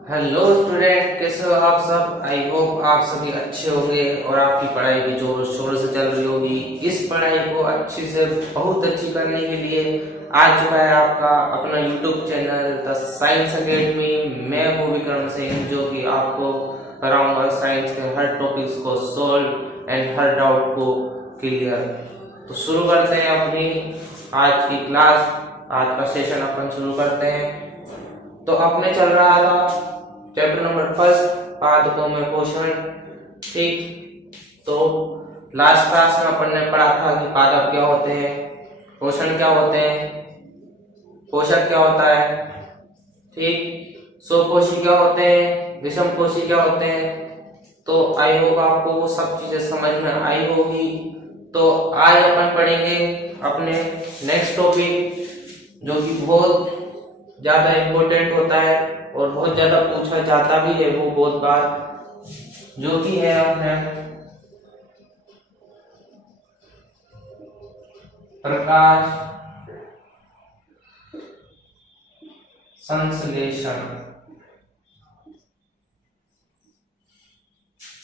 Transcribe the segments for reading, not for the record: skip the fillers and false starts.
Hello student, कैसे हो आप सब। आई होप आप सभी अच्छे होंगे और आपकी पढ़ाई भी जोरों शोरों से चल रही होगी। इस पढ़ाई को अच्छी से बहुत अच्छी करने के लिए आज जो है आपका अपना YouTube channel the science academy. मैं हूँ विक्रम सिंह, जो कि आपको कराऊंगा साइंस के हर टॉपिक्स को सॉल्व एंड हर डाउट को क्लियर। तो शुरू करते हैं अपनी आज की क्लास। आज का सेशन अपन शुरू करते हैं। तो अपने चल रहा था चैप्टर नंबर फर्स्ट, पादपों में पोषण। ठीक, तो लास्ट क्लास में अपन ने पढ़ा था कि पादप क्या होते हैं, पोषण क्या होते हैं, पोषक क्या होता है। ठीक, स्वपोषी क्या होते हैं, विषमपोषी क्या होते हैं। तो आई होप आपको वो सब चीजें समझ में आई होगी। तो आज अपन पढ़ेंगे अपने नेक्स्ट टॉपिक, जो कि बहुत ज्यादा इम्पोर्टेंट होता है और बहुत ज्यादा पूछा जाता भी है वो बहुत बार, जो कि है अपने प्रकाश संश्लेषण।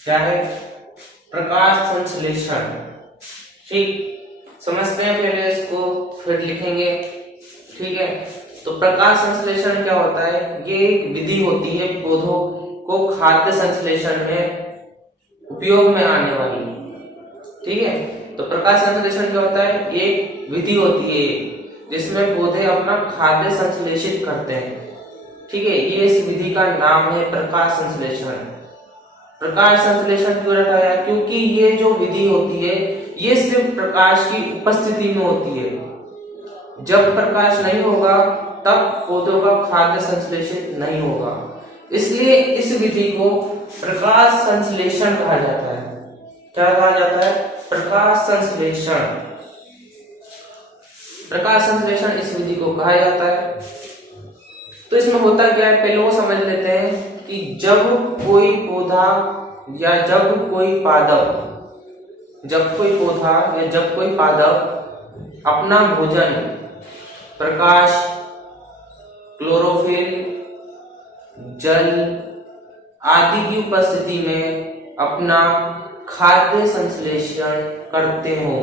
क्या है प्रकाश संश्लेषण। ठीक, समझते हैं पहले इसको फिर लिखेंगे। ठीक है, तो प्रकाश संश्लेषण क्या होता है। ये एक विधि होती है पौधों को खाद्य संश्लेषण में उपयोग में आने वाली। ठीक है, तो प्रकाश संश्लेषण क्या होता है, ये एक विधि होती है जिसमें पौधे अपना खाद्य संश्लेषित करते हैं। ठीक है, ये इस विधि का नाम है प्रकाश संश्लेषण। प्रकाश संश्लेषण क्यों रखा है, क्योंकि ये जो विधि होती है ये सिर्फ प्रकाश की उपस्थिति में होती है। जब प्रकाश नहीं होगा तब पौधों का खाद्य संश्लेषित नहीं होगा, इसलिए इस विधि को प्रकाश संश्लेषण कहा जाता है। क्या कहा जाता है, प्रकाश संश्लेषण। प्रकाश संश्लेषण इस विधि को कहा जाता है। तो इसमें होता क्या है, पहले वो समझ लेते हैं कि जब कोई पौधा या जब कोई पादप, जब कोई पौधा या जब कोई पादप अपना भोजन प्रकाश, क्लोरोफिल, जल आदि की उपस्थिति में अपना खाद्य संश्लेषण करते हो।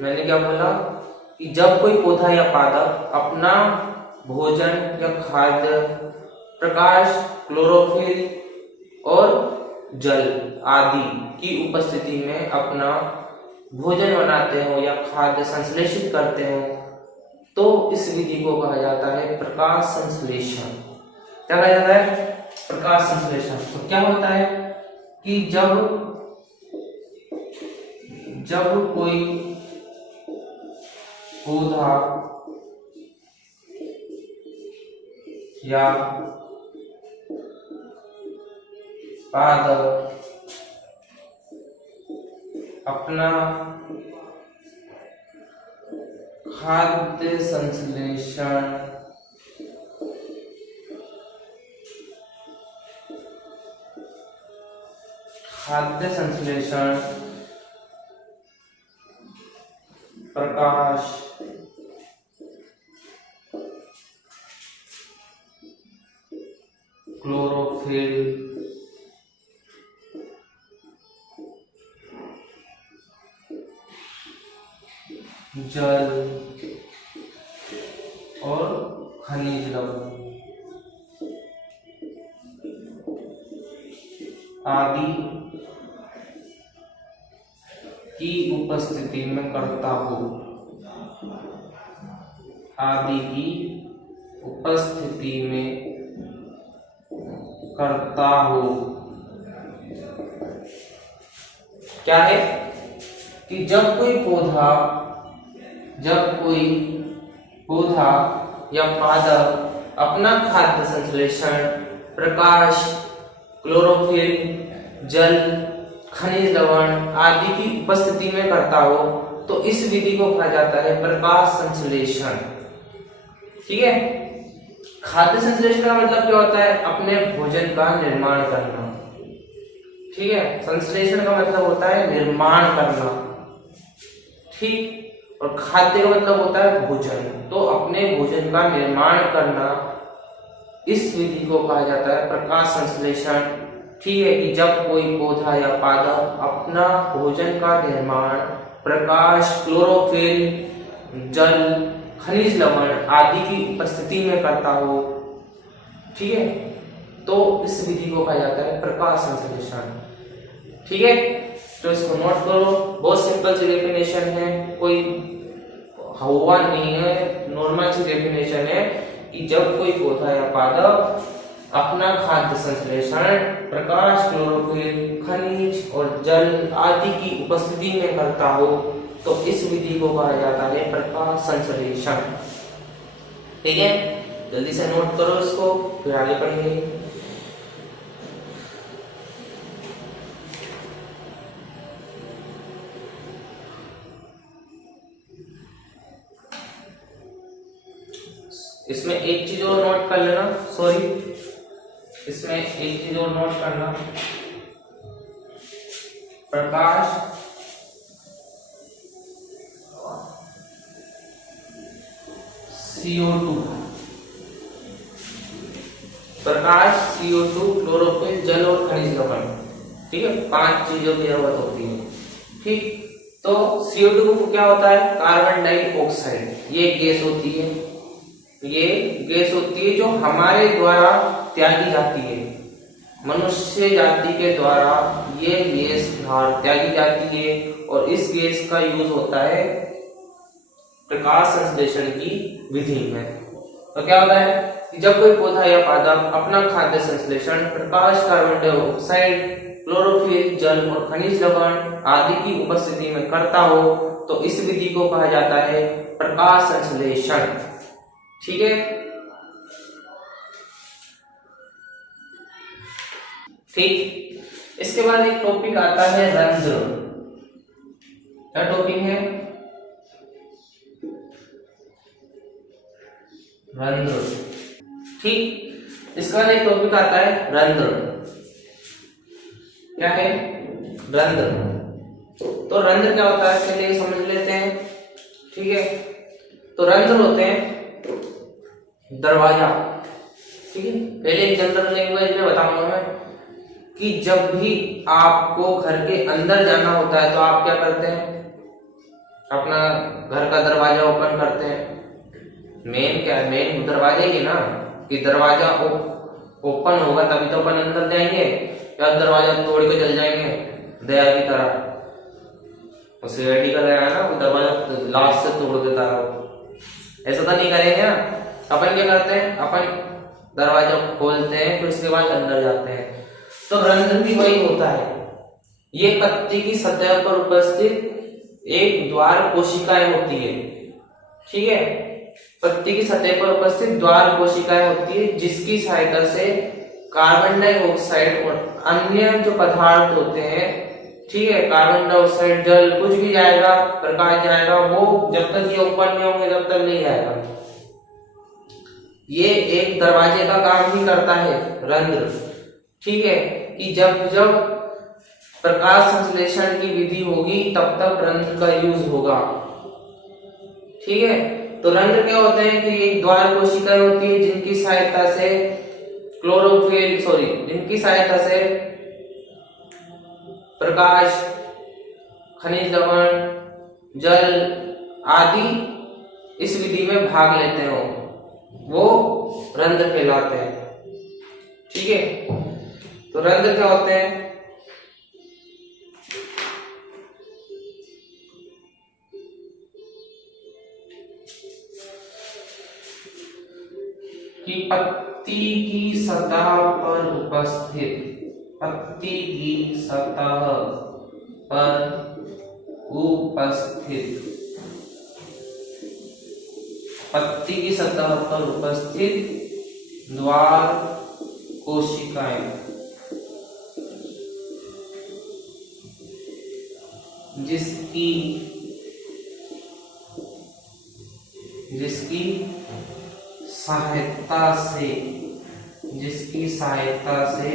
मैंने क्या बोला कि जब कोई पौधा या पादप अपना भोजन या खाद्य प्रकाश, क्लोरोफिल और जल आदि की उपस्थिति में अपना भोजन बनाते हो या खाद्य संश्लेषित करते हो, तो इस विधि को कहा जाता है प्रकाश संश्लेषण। क्या कहा जाता है, प्रकाश संश्लेषण। तो क्या होता है कि जब कोई पौधा या पादप अपना खाद्य संश्लेषण प्रकाश, क्लोरोफिल, जल और खनिज लवण आदि की उपस्थिति में करता हो, आदि की उपस्थिति में करता हो। क्या है कि जब कोई पौधा या पादप अपना खाद्य संश्लेषण प्रकाश, क्लोरोफिल, जल, खनिज लवण आदि की उपस्थिति में करता हो, तो इस विधि को कहा जाता है प्रकाश संश्लेषण। ठीक है, खाद्य संश्लेषण का मतलब क्या होता है, अपने भोजन का निर्माण करना। ठीक है, संश्लेषण का मतलब होता है निर्माण करना। ठीक, और खाद्य का मतलब होता है भोजन। तो अपने भोजन का निर्माण करना इस विधि को कहा जाता है प्रकाश संश्लेषण। ठीक है, कि जब कोई पौधा या पादप अपना भोजन का निर्माण प्रकाश, क्लोरोफिल, जल, खनिज लवण आदि की उपस्थिति में करता हो, ठीक है, तो इस विधि को कहा जाता है प्रकाश संश्लेषण। ठीक है, तो इसको नोट करो, बहुत सिंपल सी डेफिनेशन है, कोई हुआ नहीं है, नॉर्मल सी डेफिनेशन है कि जब कोई पौधा या पादप अपना खाद्य संश्लेषण प्रकाश, क्लोरोफिल, खनिज और जल आदि की उपस्थिति में करता हो तो इस विधि को कहा जाता है प्रकाश संश्लेषण। ठीक है, जल्दी से नोट करो इसको, फिर आगे पढ़ेंगे। इसमें एक चीज और नोट कर लेना, सॉरी, इसमें एक चीज और नोट करना, प्रकाश CO2, प्रकाश, CO2, क्लोरोफिल, जल और खनिज लवण। ठीक है, 5 चीजों की जरूरत होती है। ठीक, तो CO2 को क्या होता है? कार्बन डाइऑक्साइड, ये गैस होती है, ये गैस होती है जो हमारे द्वारा त्यागी जाती है, मनुष्य जाति के द्वारा ये गैस त्यागी जाती है और इस गैस का यूज होता है प्रकाश संश्लेषण की विधि में। तो क्या होता है कि जब कोई पौधा या पादप अपना खाद्य संश्लेषण प्रकाश, कार्बन डाइऑक्साइड, क्लोरोफिल, जल और खनिज लवण आदि की उपस्थिति में करता हो तो इस विधि को कहा जाता है प्रकाश संश्लेषण। ठीक है, ठीक, इसके बाद एक टॉपिक आता है रंध्र। क्या टॉपिक है? रंध्र। ठीक, इसके बाद एक टॉपिक आता है रंध्र। क्या है? रंध्र। तो रंध्र क्या होता है चलिए समझ लेते हैं। ठीक है, तो रंध्र होते हैं दरवाजा। ठीक है, पहले एक जनरल लैंग्वेज में बताऊंगा मैं कि जब भी आपको घर के अंदर जाना होता है तो आप क्या करते हैं? अपना घर का दरवाजा ओपन करते हैं। मेन क्या है? मेन दरवाजा ही है ना, कि दरवाजा ओपन होगा तभी तो अपन अंदर जाएंगे, या दरवाजा तोड़ के चल जाएंगे दया की तरह। उसे रेडी कर रहा है ना, वो दरवाजा लास्ट से तोड़ देता है, ऐसा तो नहीं करेंगे ना। अपन क्या करते हैं? अपन दरवाजा खोलते हैं, फिर उसके बाद अंदर जाते हैं। तो रंध्र भी वही होता है, ये पत्ती की सतह पर उपस्थित एक द्वार कोशिकाएं होती है। ठीक है, पत्ती की सतह पर उपस्थित द्वार कोशिकाएं होती है जिसकी सहायता से कार्बन डाइऑक्साइड और अन्य जो पदार्थ होते हैं, ठीक है, कार्बन डाइऑक्साइड, जल, कुछ भी जाएगा, प्रकाश जाएगा, वो जब तक ये ओपन नहीं होंगे तब तक नहीं आएगा। ये एक दरवाजे का काम भी करता है रंध्र। ठीक है, कि जब जब प्रकाश संश्लेषण की विधि होगी तब तक रंध्र का यूज होगा। ठीक है, तो रंध्र क्या होते हैं कि एक द्वार कोशिकाएं होती है जिनकी सहायता से जिनकी सहायता से प्रकाश, खनिज लवण, जल आदि इस विधि में भाग लेते हो, वो रंध्र कहलाते हैं। ठीक है, तो रंध्र क्या होते हैं? कि पत्ती की सतह पर उपस्थित द्वार कोशिकाएं जिसकी सहायता से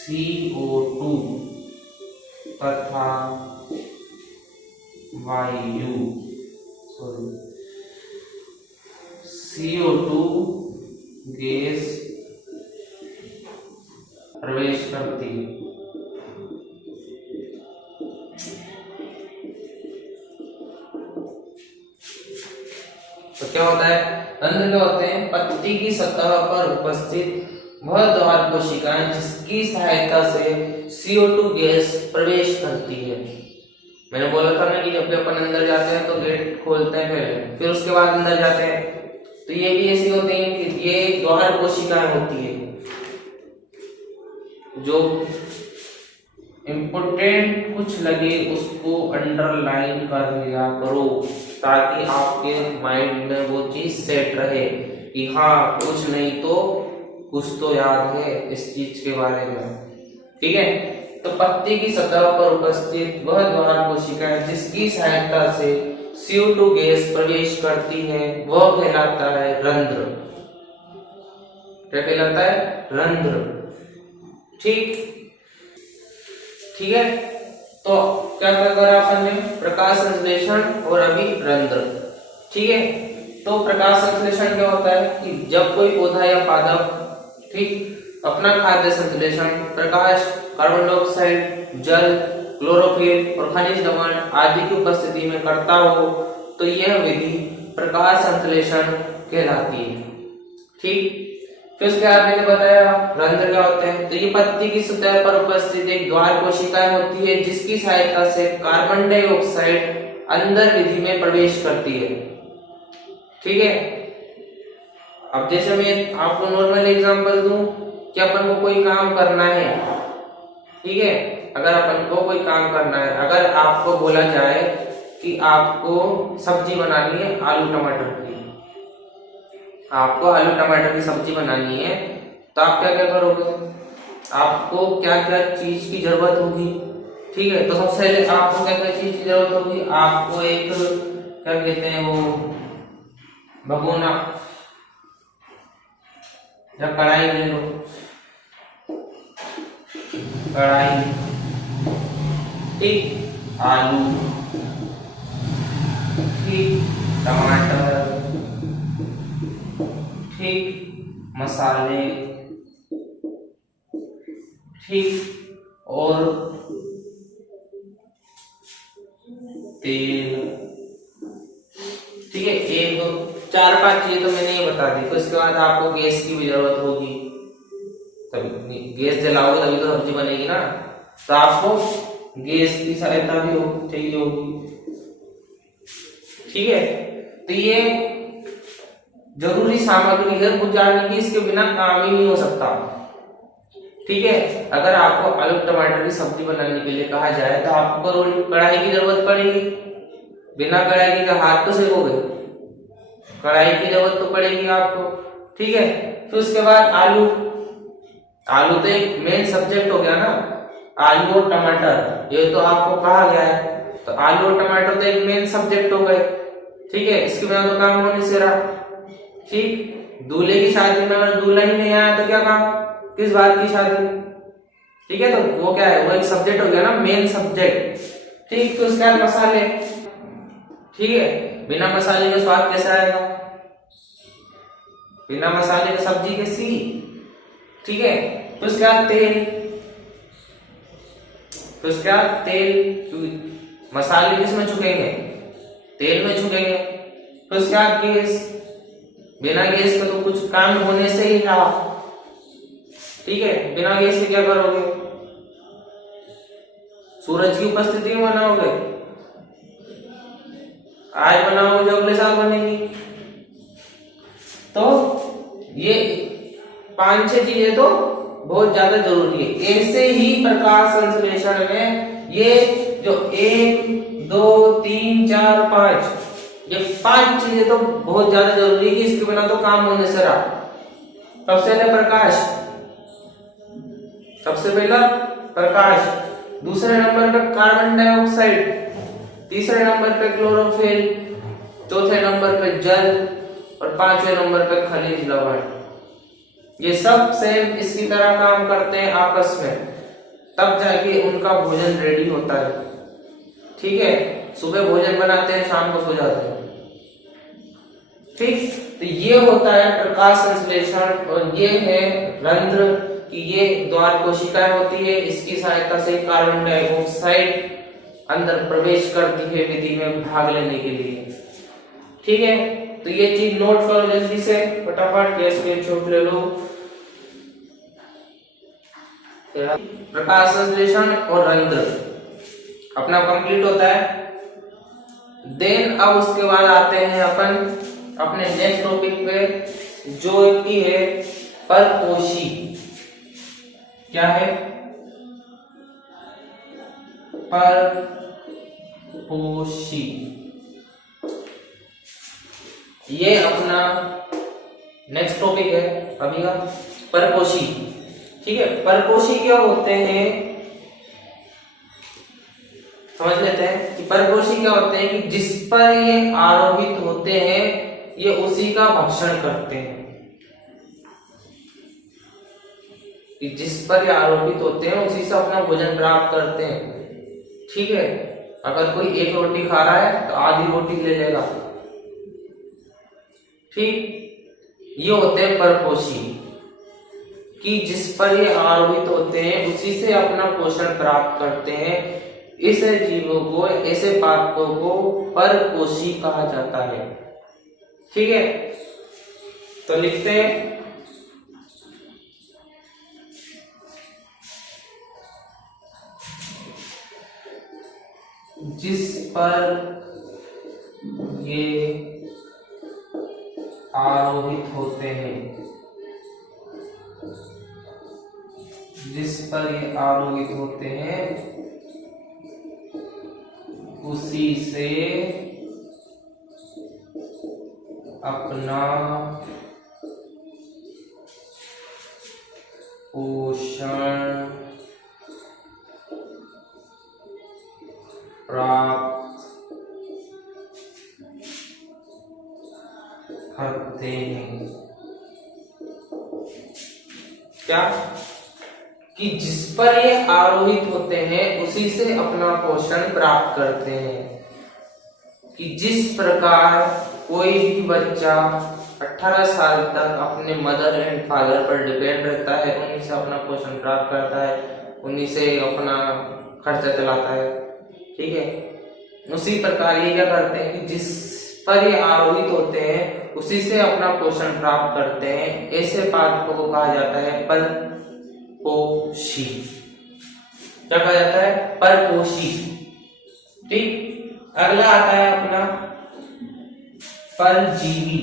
CO2 तथा वायु CO2 गैस प्रवेश करती है। तो क्या होता है, रंध्र क्या होते हैं, पत्ती की सतह पर उपस्थित वह द्वार कोशिकाएं जिसकी सहायता से CO2 गैस प्रवेश करती है। मैंने बोला था ना कि जब भी अपन अंदर जाते हैं तो गेट खोलते हैं पहले, फिर उसके बाद अंदर जाते हैं। तो ये भी ऐसी होती है कि ये द्वार कोशिकाएं होती है। जो इम्पोर्टेंट कुछ लगे उसको अंडरलाइन कर लिया करो, ताकि आपके माइंड में वो चीज सेट रहे कि हाँ कुछ नहीं तो कुछ तो याद है इस चीज के बारे में। ठीक है, तो पत्ती की सतह पर उपस्थित वह द्वार कोशिकाएं जिसकी सहायता से CO2 गैस प्रवेश करती है वह कहलाता है रंध्र। क्या कहलाता है, रंध्र। ठीक है, तो क्या करा अपन ने, प्रकाश संश्लेषण और अभी रंध्र। ठीक है, तो प्रकाश संश्लेषण क्या होता है कि जब कोई पौधा या पादप ठीक अपना खाद्य संश्लेषण प्रकाश, कार्बन डाइऑक्साइड, जल, क्लोरोफिल और खनिज लवण आदि की उपस्थिति में करता हो तो यह विधि प्रकाश संश्लेषण कहलाती है। ठीक, फिर उसके बाद मैंने बताया रंध्र क्या होते हैं। तो ये पत्ती की सतह पर उपस्थित एक द्वार कोशिकाएं होती है जिसकी सहायता से कार्बन डाइऑक्साइड अंदर विधि में प्रवेश करती है। ठीक है, अब जैसे मैं आपको नॉर्मल एग्जांपल दूं कि अपन को कोई काम करना है। ठीक है, अगर अपन को कोई काम करना है, अगर आपको बोला जाए कि आपको सब्जी बनानी है आलू टमाटर की, आपको आलू टमाटर की सब्जी बनानी है, तो आप क्या क्या करोगे, आपको क्या क्या चीज की जरूरत होगी। ठीक है, तो सबसे पहले आपको क्या क्या चीज की जरूरत होगी, आपको एक क्या कहते हैं वो भगोना या कढ़ाई ले लो, कढ़ाई, ठीक, आलू, ठीक, टमाटर, ठीक, मसाले, ठीक, और तेल। ठीक है, एक दो चार पांच चीजें तो मैंने ये बता दी। तो इसके बाद आपको गैस की भी जरूरत होगी, तभी गैस जलाओगे तभी तो सब्जी बनेगी ना, तो आपको गैस की सहायता भी चाहिए होगी। ठीक है, तो ये जरूरी सामग्री है कुछ जानने की, इसके बिना काम ही नहीं हो सकता। ठीक है, अगर आपको आलू टमाटर की सब्जी बनाने के लिए कहा जाए तो आपको कढ़ाई की जरूरत पड़ेगी। बिना कढ़ाई के हाथ तो सेकोगे, कढ़ाई की जरूरत तो पड़ेगी आपको। ठीक है, फिर उसके बाद आलू, आलू तो एक मेन सब्जेक्ट हो गया ना, आलू और टमाटर ये तो आपको कहा गया है, तो आलू और टमाटर तो एक मेन सब्जेक्ट हो गए। ठीक है, इसके बिना तो काम होने से रहा। ठीक, दूल्हे की शादी में अगर दूल्हा ही नहीं आया तो क्या काम, किस बात की शादी। ठीक है, तो वो क्या है, वो एक सब्जेक्ट हो गया ना, मेन सब्जेक्ट। ठीक, तो उसके बाद मसाले। ठीक है, बिना मसाले का स्वाद कैसा आएगा, बिना मसाले का सब्जी कैसी। ठीक है, तो उसके बाद तेल, तो उसके बाद तेल, मसाले किसमें छुकेंगे, तेल में छुकेंगे। तो उसके बाद गैस, बिना गैस का तो कुछ काम होने से ही रहा। ठीक है, बिना गैस के क्या करोगे, सूरज की उपस्थिति में बनाओगे, आज बनाओगे जो अगले साल बनेगी। तो ये 5-6 चीजें तो बहुत ज्यादा जरूरी है। ऐसे ही प्रकाश संश्लेषण में ये जो 1 2 3 4 5 ये 5 चीजें तो बहुत ज्यादा जरूरी है कि इसके बिना तो काम होने से रहा। सबसे पहले प्रकाश, सबसे पहला प्रकाश, दूसरे नंबर पे कार्बन डाइऑक्साइड, तीसरे नंबर पे क्लोरोफिल, चौथे नंबर पे जल और पांचवें नंबर पे खनिज लवण। ये सब सेम इसकी तरह काम करते हैं आपस में, तब जाके उनका भोजन रेडी होता है। ठीक है, सुबह भोजन बनाते हैं, शाम को सो जाते हैं। ठीक, तो ये होता है प्रकाश संश्लेषण, और ये है रंध्र कि ये द्वार कोशिकाएं होती है, इसकी सहायता से कार्बन डाइऑक्साइड अंदर प्रवेश करती है विधि में भाग लेने के लिए। ठीक है, तो ये चीज नोट करो जल्दी से, फटाफट गैस के छोट ले लो। प्रकाश संश्लेषण और रंध्र अपना कंप्लीट होता है। देन अब उसके बाद आते हैं अपन अपने नेक्स्ट टॉपिक पे, जो कि है परपोषी। क्या है? परपोषी। ये अपना नेक्स्ट टॉपिक है अभी का, परपोषी। ठीक है, परपोषी क्या होते हैं समझ लेते हैं कि परपोषी क्या होते हैं कि जिस पर ये आरोहित होते हैं ये उसी का भक्षण करते हैं। कि जिस पर ये आरोपित होते हैं उसी से अपना भोजन प्राप्त करते हैं। ठीक है, अगर कोई एक रोटी खा रहा है तो आधी रोटी ले लेगा। ठीक, ये होते हैं परपोषी कि जिस पर ये आरोहित होते हैं उसी से अपना पोषण प्राप्त करते हैं। इस जीवों को, ऐसे पादपों को परपोषी कहा जाता है। ठीक है, तो लिखते हैं जिस पर ये आरोहित होते हैं, जिस पर ये आरोहित होते हैं उसी से अपना पोषण प्राप्त करते हैं। क्या? कि जिस पर ये आरोहित होते हैं उसी से अपना पोषण प्राप्त करते हैं। कि जिस प्रकार कोई भी बच्चा 18 साल तक अपने मदर एंड फादर पर डिपेंड रहता है, उन्हीं से अपना पोषण प्राप्त करता है, उन्हीं से अपना खर्चा चलाता है। ठीक है, उसी प्रकार ये क्या करते हैं कि जिस पर ये आरोहित होते हैं उसी से अपना पोषण प्राप्त करते हैं। ऐसे पादपों को कहा जाता है परपोषी। क्या कहा जाता है? परपोषी। ठीक, अगला आता है अपना परजीवी।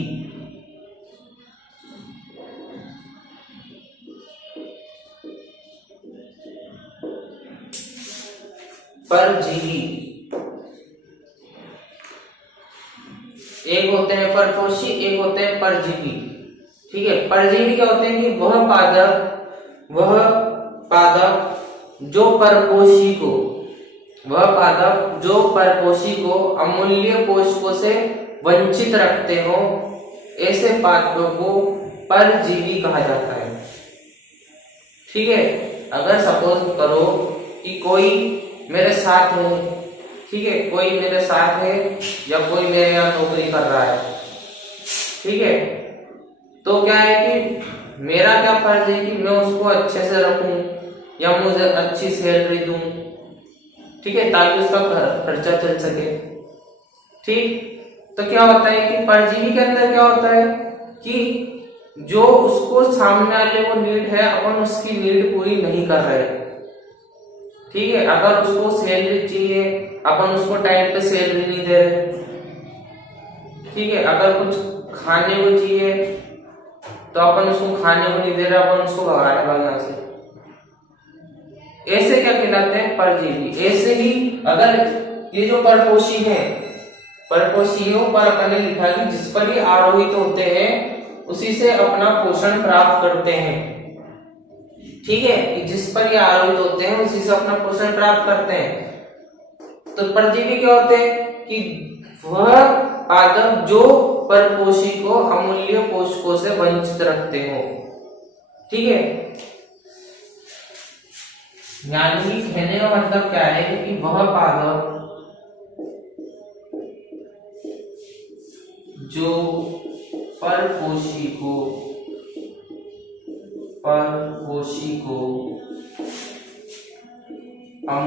परजीवी एक होते हैं परपोषी, एक होते हैं परजीवी। ठीक है, परजीवी क्या होते हैं कि वह पादप जो परपोषी को अमूल्य पोषकों से वंचित रखते हो, ऐसे पादपों को परजीवी कहा जाता है। ठीक है, अगर सपोज करो कि कोई मेरे साथ है, ठीक है, कोई मेरे साथ है या कोई मेरे यहाँ नौकरी कर रहा है। ठीक है, तो क्या है कि मेरा क्या फर्ज है कि मैं उसको अच्छे से रखूं या मुझे अच्छी सैलरी दूं। ठीक है, ताकि उसका खर्चा चल सके। ठीक, तो क्या होता है कि परजीवी के अंदर क्या होता है कि जो उसको सामने वाले को नीड है, अपन उसकी नीड पूरी नहीं कर रहे। ठीक है, अगर उसको सैलरी चाहिए, अपन उसको टाइम पे सैलरी नहीं दे रहे। ठीक है, अगर कुछ खाने को चाहिए तो अपन उसको खाने को नहीं दे रहे, अपन उसको भगा रहे हैं यहाँ से। ऐसे क्या कहलाते हैं? परजीवी। ऐसे ही अगर ये जो परपोषी है, परपोषियों पर अपन ने लिखा कि जिस पर ये आरोहित होते हैं उसी से अपना पोषण प्राप्त करते हैं। ठीक है, कि जिस पर ये आरोहित होते हैं उसी से अपना पोषण प्राप्त करते हैं। तो परजीवी क्या होते हैं कि वह पादप जो परपोषी को अमूल्य पोषकों से वंचित रखते हो। ठीक है, यानी कहने का मतलब क्या है कि वह पादप जो परपोषी को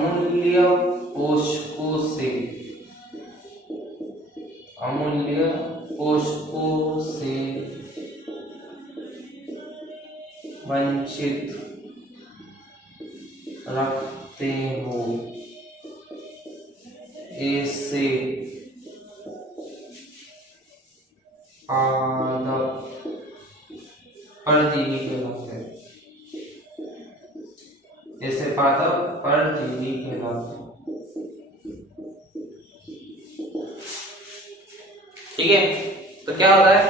अमूल्य पोषकों से वंचित रखते हो, ऐसे पादप परजीवी कहलाते हैं। ऐसे पादप परजीवी कहलाते हैं। ठीक है, तो क्या होता है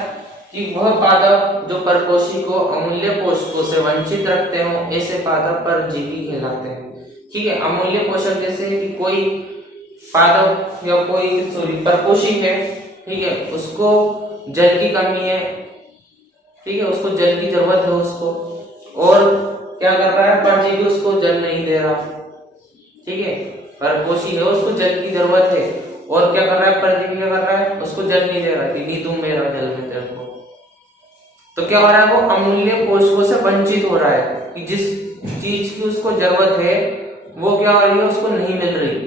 कि वह पादप जो परपोषी को अमूल्य पोषकों से वंचित रखते हो, ऐसे पादप परजीवी कहलाते हैं। ठीक है, अमूल्य पोषक जैसे कि कोई पादप या कोई परपोषी है, ठीक है, उसको जल की कमी है, ठीक है, उसको जल की जरूरत है उसको, और क्या कर रहा है परजीवी उसको जल नहीं दे रहा। ठीक है, परपोषी है उसको जल की जरूरत है, और क्या कर रहा है परजीवी, क्या कर रहा है उसको जल नहीं दे रहा कि नहीं तुम मेरा जल में तेरे को। तो क्या हो रहा है, वो अमूल्य पोषकों से वंचित हो रहा है कि जिस चीज की उसको जरूरत है वो क्या हो रही है उसको नहीं मिल रही।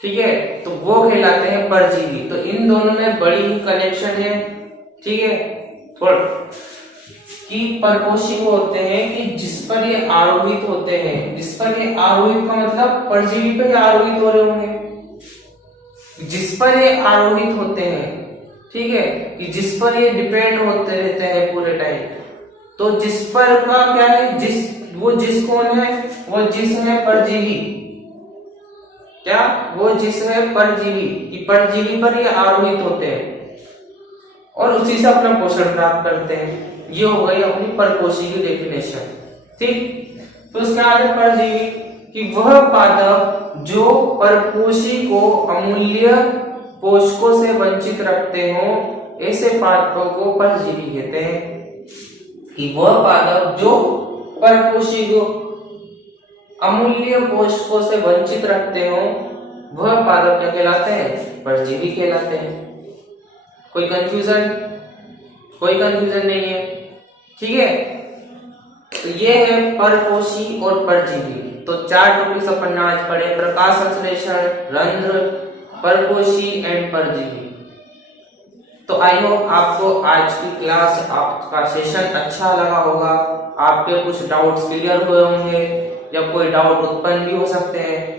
ठीक है, तो वो कहलाते हैं परजीवी। तो इन दोनों में बड़ी ही कनेक्शन है। ठीक है, थोड़ा कि परपोषी वो होते हैं कि जिस पर ये आरोहित होते हैं, जिस पर ये आरोहित का मतलब परजीवी पे आरोहित हो रहे होंगे, जिस पर ये आरोहित होते हैं। ठीक है, कि जिस पर ये डिपेंड होते रहते हैं पूरे टाइम। तो जिस पर का क्या है, जिस कौन है, वो जिस है परजीवी। क्या, वो जिस है परजीवी, कि परजीवी पर ये आरोहित होते हैं और उसी से अपना पोषण प्राप्त करते हैं। ये हो गई अपनी परपोषी की डेफिनेशन। ठीक, तो उसके आगे परजीवी कि वह पादप जो परपोषी को अमूल्य पोषकों से वंचित रखते हो, ऐसे पादपों को परजीवी कहते हैं। कि वह पादप जो परपोषी को अमूल्य पोषकों से वंचित रखते हो, वह पादप क्या कहलाते हैं, परजीवी कहलाते हैं। कोई कंफ्यूजन नहीं है। ठीक है, तो ये है परपोषी और परजीवी। तो 4 टॉपिक्स अपन आज पढ़े, प्रकाश संश्लेषण, रंध्र, परपोषी एंड परजीवी। तो आई होप आपको आज की क्लास, आपका सेशन अच्छा लगा होगा, आपके कुछ डाउट्स क्लियर हुए होंगे या कोई डाउट उत्पन्न भी हो सकते हैं।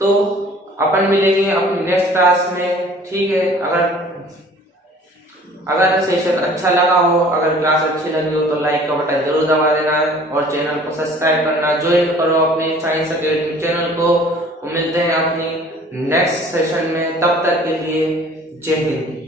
तो अपन मिलेंगे अपनी नेक्स्ट क्लास में। ठीक है, अगर सेशन अच्छा लगा हो, अगर क्लास अच्छी लगी हो तो लाइक का बटन जरूर दबा देना और चैनल को सब्सक्राइब करना, ज्वाइन करो अपने साइंस अकेडमी चैनल को। मिलते हैं अपनी नेक्स्ट सेशन में, तब तक के लिए जय हिंद।